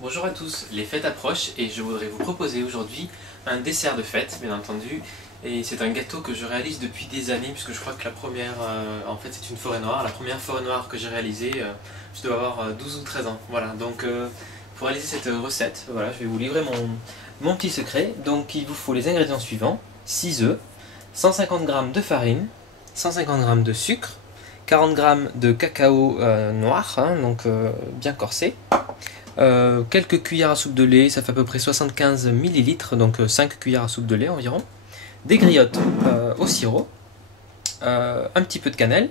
Bonjour à tous, les fêtes approchent et je voudrais vous proposer aujourd'hui un dessert de fête, bien entendu. Et c'est un gâteau que je réalise depuis des années, puisque je crois que la première, en fait c'est une forêt noire. La première forêt noire que j'ai réalisée, je dois avoir 12 ou 13 ans. Voilà, donc pour réaliser cette recette, voilà, je vais vous livrer mon petit secret. Donc il vous faut les ingrédients suivants: 6 œufs, 150 g de farine, 150 g de sucre, 40 g de cacao noir, hein, donc bien corsé. Quelques cuillères à soupe de lait, ça fait à peu près 75 ml, donc 5 cuillères à soupe de lait environ. Des griottes au sirop, un petit peu de cannelle,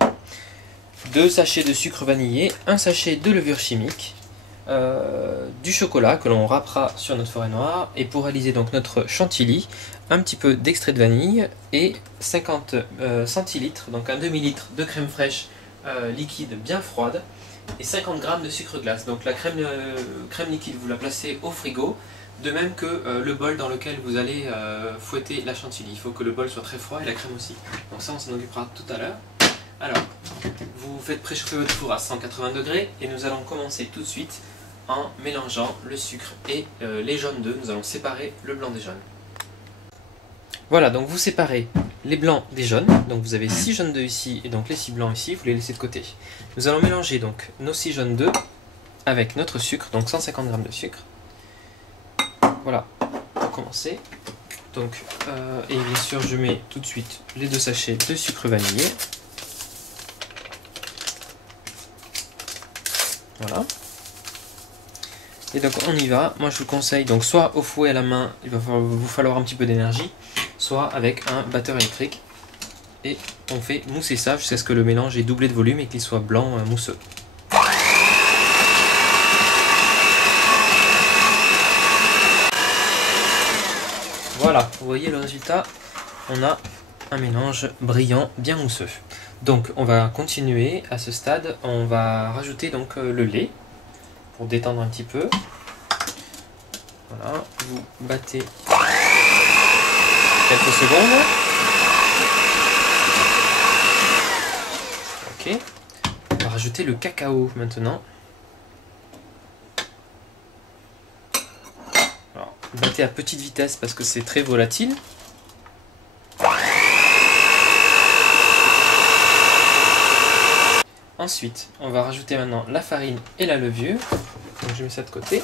2 sachets de sucre vanillé, un sachet de levure chimique, du chocolat que l'on râpera sur notre forêt noire, et pour réaliser donc notre chantilly, un petit peu d'extrait de vanille et 50 centilitres, donc un demi-litre de crème fraîche liquide bien froide, et 50 g de sucre glace. Donc la crème liquide, vous la placez au frigo, de même que le bol dans lequel vous allez fouetter la chantilly. Il faut que le bol soit très froid et la crème aussi. Donc ça, on s'en occupera tout à l'heure. Alors, vous faites préchauffer votre four à 180 degrés et nous allons commencer tout de suite en mélangeant le sucre et les jaunes d'œufs. Nous allons séparer le blanc des jaunes. Voilà, donc vous séparez les blancs des jaunes. Donc vous avez 6 jaunes d'œufs ici et donc les 6 blancs ici, vous les laissez de côté. Nous allons mélanger donc nos 6 jaunes d'œufs avec notre sucre, donc 150 g de sucre. Voilà, pour commencer. Donc, et bien sûr, je mets tout de suite les 2 sachets de sucre vanillé. Voilà. Et donc on y va. Moi je vous conseille donc soit au fouet à la main, il va vous falloir un petit peu d'énergie, soit avec un batteur électrique. Et on fait mousser ça jusqu'à ce que le mélange ait doublé de volume et qu'il soit blanc mousseux. Voilà, vous voyez le résultat, on a un mélange brillant, bien mousseux. Donc on va continuer à ce stade, on va rajouter donc le lait pour détendre un petit peu. Voilà, vous battez quelques secondes. Ok, on va rajouter le cacao maintenant. Alors, battez à petite vitesse parce que c'est très volatile. Ensuite, on va rajouter maintenant la farine et la levure. Donc je mets ça de côté.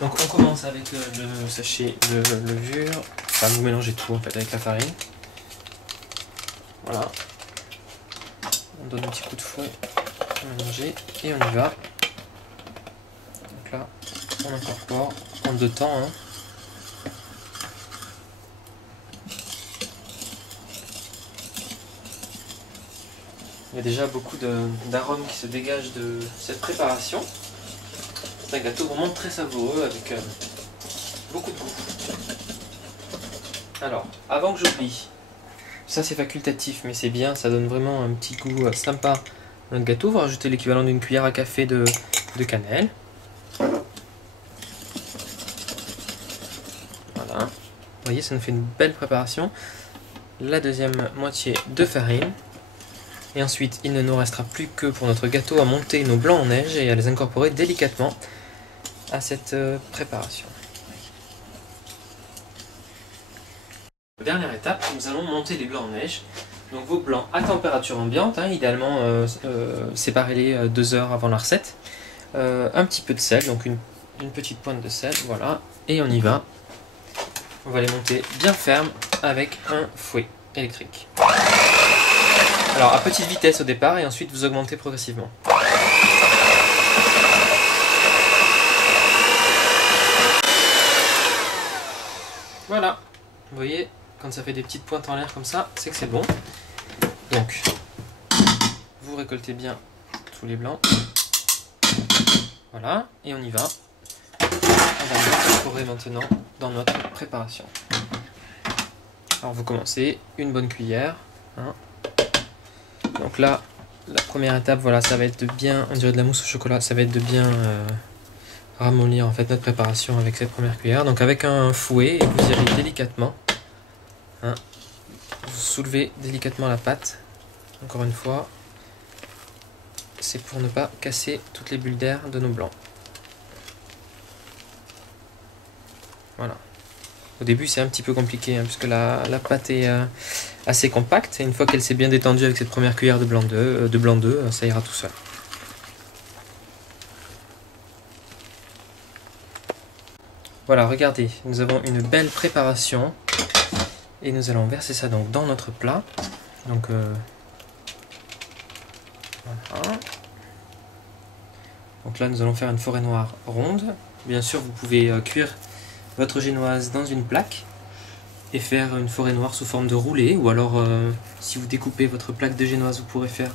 Donc on commence avec le sachet de levure. Enfin, vous mélangez tout en fait avec la farine. Voilà. On donne un petit coup de fouet, on mélanger et on y va. Donc là, on incorpore en 2 temps. Hein. Il y a déjà beaucoup d'arômes qui se dégagent de cette préparation. C'est un gâteau vraiment très savoureux avec beaucoup de goût. Alors, avant que j'oublie, ça c'est facultatif mais c'est bien, ça donne vraiment un petit goût sympa dans le gâteau. Vous rajoutez l'équivalent d'une cuillère à café de cannelle. Voilà. Vous voyez, ça nous fait une belle préparation. La deuxième moitié de farine. Et ensuite, il ne nous restera plus que pour notre gâteau à monter nos blancs en neige et à les incorporer délicatement à cette préparation. Dernière étape, nous allons monter les blancs en neige. Donc vos blancs à température ambiante, hein, idéalement séparez-les 2 heures avant la recette. Un petit peu de sel, donc une petite pointe de sel, voilà. Et on y va. On va les monter bien fermes avec un fouet électrique. Alors à petite vitesse au départ et ensuite vous augmentez progressivement. Voilà, vous voyez, quand ça fait des petites pointes en l'air comme ça, c'est que c'est bon. Donc, vous récoltez bien tous les blancs. Voilà, et on y va. On va les incorporer maintenant dans notre préparation. Alors vous commencez, une bonne cuillère. Hein. Donc là, la première étape, voilà, ça va être de bien, on dirait de la mousse au chocolat, ça va être de bien ramollir en fait notre préparation avec cette première cuillère. Donc avec un fouet, et vous irez délicatement, hein, vous soulevez délicatement la pâte, encore une fois, c'est pour ne pas casser toutes les bulles d'air de nos blancs. Au début c'est un petit peu compliqué hein, puisque la pâte est assez compacte. Et une fois qu'elle s'est bien détendue avec cette première cuillère de blanc d'œuf, ça ira tout seul. Voilà, regardez, nous avons une belle préparation et nous allons verser ça donc dans notre plat. Donc voilà. Donc là nous allons faire une forêt noire ronde. Bien sûr vous pouvez cuire votre génoise dans une plaque et faire une forêt noire sous forme de roulé, ou alors si vous découpez votre plaque de génoise vous pourrez faire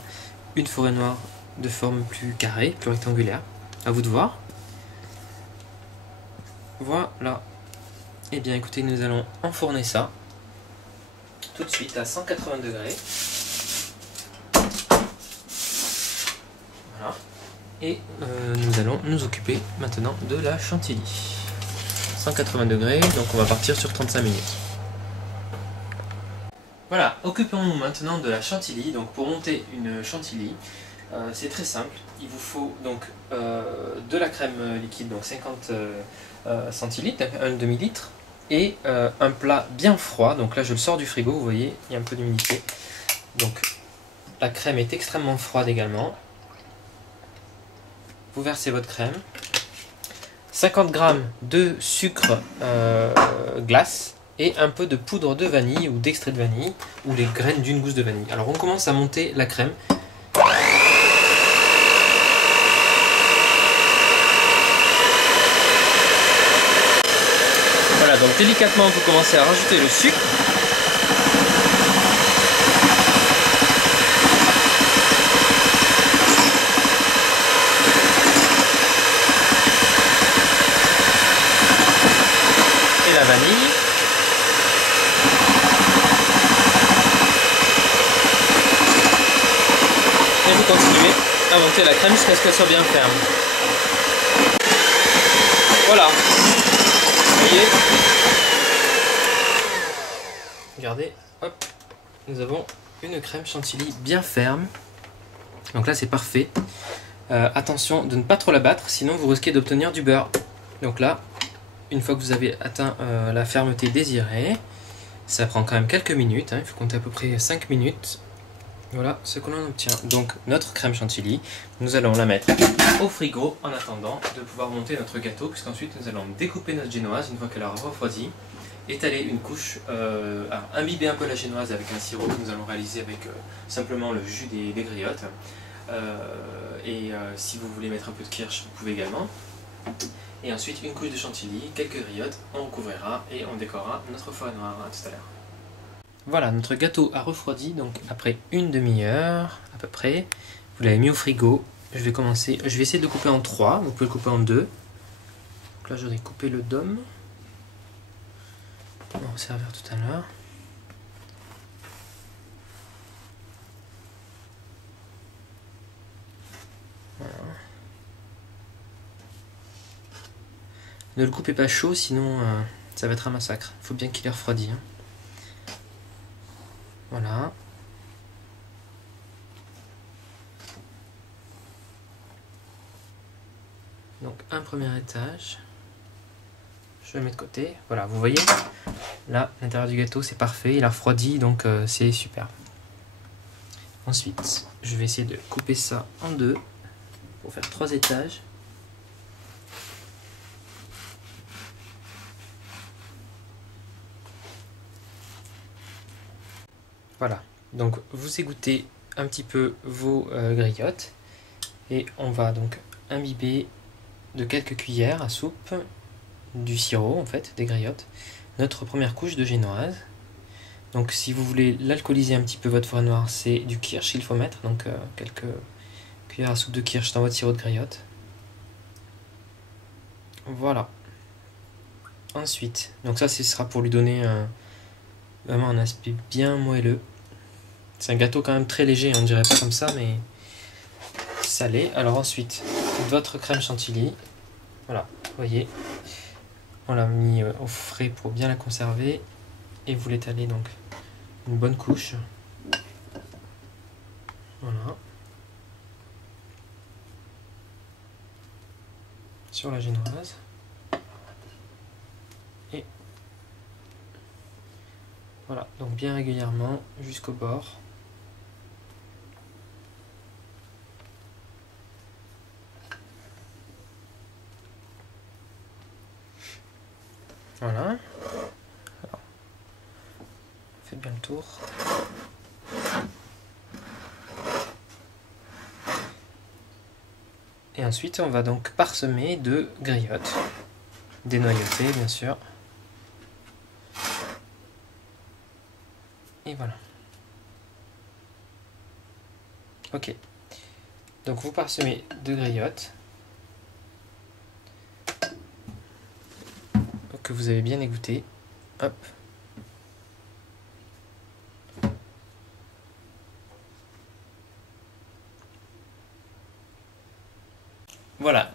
une forêt noire de forme plus carrée, plus rectangulaire, à vous de voir. Voilà. Et bien écoutez, nous allons enfourner ça tout de suite à 180 degrés. Voilà. Et nous allons nous occuper maintenant de la chantilly. 180 degrés, donc on va partir sur 35 minutes. Voilà, occupons-nous maintenant de la chantilly. Donc pour monter une chantilly, c'est très simple. Il vous faut donc de la crème liquide, donc 50 centilitres, un demi-litre, et un plat bien froid. Donc là je le sors du frigo, vous voyez, il y a un peu d'humidité. Donc la crème est extrêmement froide également. Vous versez votre crème. 50 g de sucre glace et un peu de poudre de vanille ou d'extrait de vanille ou les graines d'une gousse de vanille. Alors on commence à monter la crème. Voilà, donc délicatement vous commencez à rajouter le sucre. Et la vanille. Et vous continuez à monter la crème jusqu'à ce qu'elle soit bien ferme. Voilà. Vous voyez, regardez, hop, nous avons une crème chantilly bien ferme. Donc là c'est parfait. Attention de ne pas trop la battre, sinon vous risquez d'obtenir du beurre. Donc là, une fois que vous avez atteint la fermeté désirée, ça prend quand même quelques minutes, hein, il faut compter à peu près 5 minutes. Voilà ce que l'on obtient. Donc notre crème chantilly, nous allons la mettre au frigo en attendant de pouvoir monter notre gâteau, puisqu'ensuite nous allons découper notre génoise une fois qu'elle aura refroidi, étaler une couche, imbiber un peu la génoise avec un sirop que nous allons réaliser avec simplement le jus des griottes. Si vous voulez mettre un peu de kirsch, vous pouvez également. Et ensuite une couche de chantilly, quelques griottes, on recouvrira et on décorera notre forêt noire. À tout à l'heure. Voilà, notre gâteau a refroidi, donc après une demi-heure à peu près. Vous l'avez mis au frigo. Je vais essayer de le couper en 3, vous pouvez le couper en 2. Donc là j'aurais coupé le dôme. On va en servir tout à l'heure. Voilà. Ne le coupez pas chaud, sinon ça va être un massacre. Il faut bien qu'il ait refroidi. Hein. Voilà. Donc un premier étage. Je le mets de côté. Voilà, vous voyez, là, l'intérieur du gâteau, c'est parfait. Il a refroidi, donc c'est super. Ensuite, je vais essayer de couper ça en 2 pour faire 3 étages. Voilà, donc vous égouttez un petit peu vos griottes et on va donc imbiber de quelques cuillères à soupe du sirop, en fait, des griottes, notre première couche de génoise. Donc si vous voulez l'alcooliser un petit peu votre forêt noire, c'est du kirsch qu'il faut mettre, donc quelques cuillères à soupe de kirsch dans votre sirop de griotte. Voilà. Ensuite, donc ça ce sera pour lui donner vraiment un aspect bien moelleux. C'est un gâteau quand même très léger, on ne dirait pas comme ça, mais salé. Alors ensuite, votre crème chantilly. Voilà, vous voyez, on l'a mis au frais pour bien la conserver. Et vous l'étalez donc une bonne couche. Voilà. Sur la génoise. Et Voilà, donc bien régulièrement jusqu'au bord. Voilà. Alors, faites bien le tour. Et ensuite, on va donc parsemer de griottes, dénoyautées bien sûr. Et voilà. Ok. Donc vous parsemez de griottes que vous avez bien égoutté. Hop. Voilà.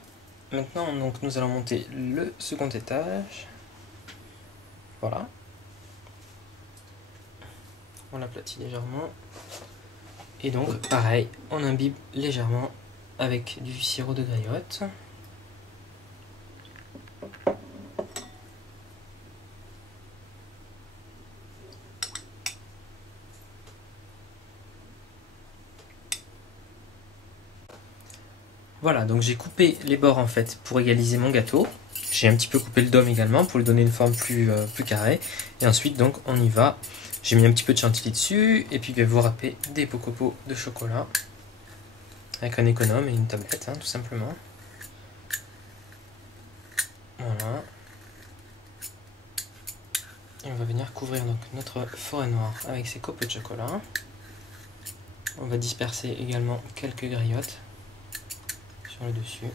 Maintenant, donc, nous allons monter le second étage. Voilà. On l'aplatit légèrement. Et donc, pareil, on imbibe légèrement avec du sirop de griotte. Voilà, donc j'ai coupé les bords en fait pour égaliser mon gâteau. J'ai un petit peu coupé le dôme également pour lui donner une forme plus carrée. Et ensuite, donc, on y va. J'ai mis un petit peu de chantilly dessus. Et puis, je vais vous râper des pocopo de chocolat. Avec un économe et une tablette, hein, tout simplement. Voilà. Et on va venir couvrir donc notre forêt noire avec ces copeaux de chocolat. On va disperser également quelques griottes sur le dessus.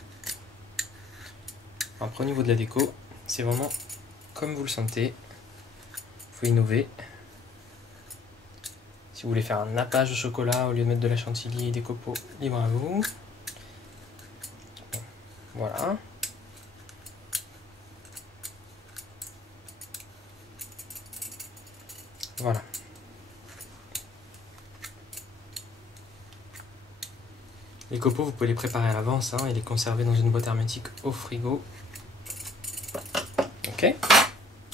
Après, au niveau de la déco, c'est vraiment comme vous le sentez. Il faut innover. Si vous voulez faire un nappage de chocolat au lieu de mettre de la chantilly et des copeaux, libre à vous. Voilà. Voilà. Les copeaux, vous pouvez les préparer à l'avance et les conserver dans une boîte hermétique au frigo. Ok.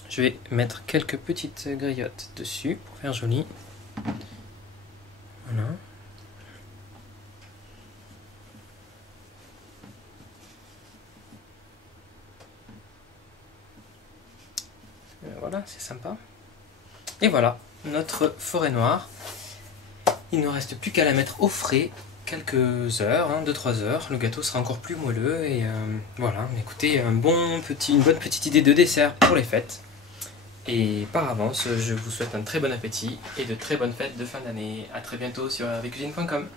Je vais mettre quelques petites griottes dessus pour faire joli. Voilà. Voilà, c'est sympa. Et voilà, notre forêt noire. Il ne reste plus qu'à la mettre au frais quelques heures, 2-3 heures. Le gâteau sera encore plus moelleux. Et voilà, écoutez, une bonne petite idée de dessert pour les fêtes. Et par avance, je vous souhaite un très bon appétit et de très bonnes fêtes de fin d'année. A très bientôt sur aveccuisine.com.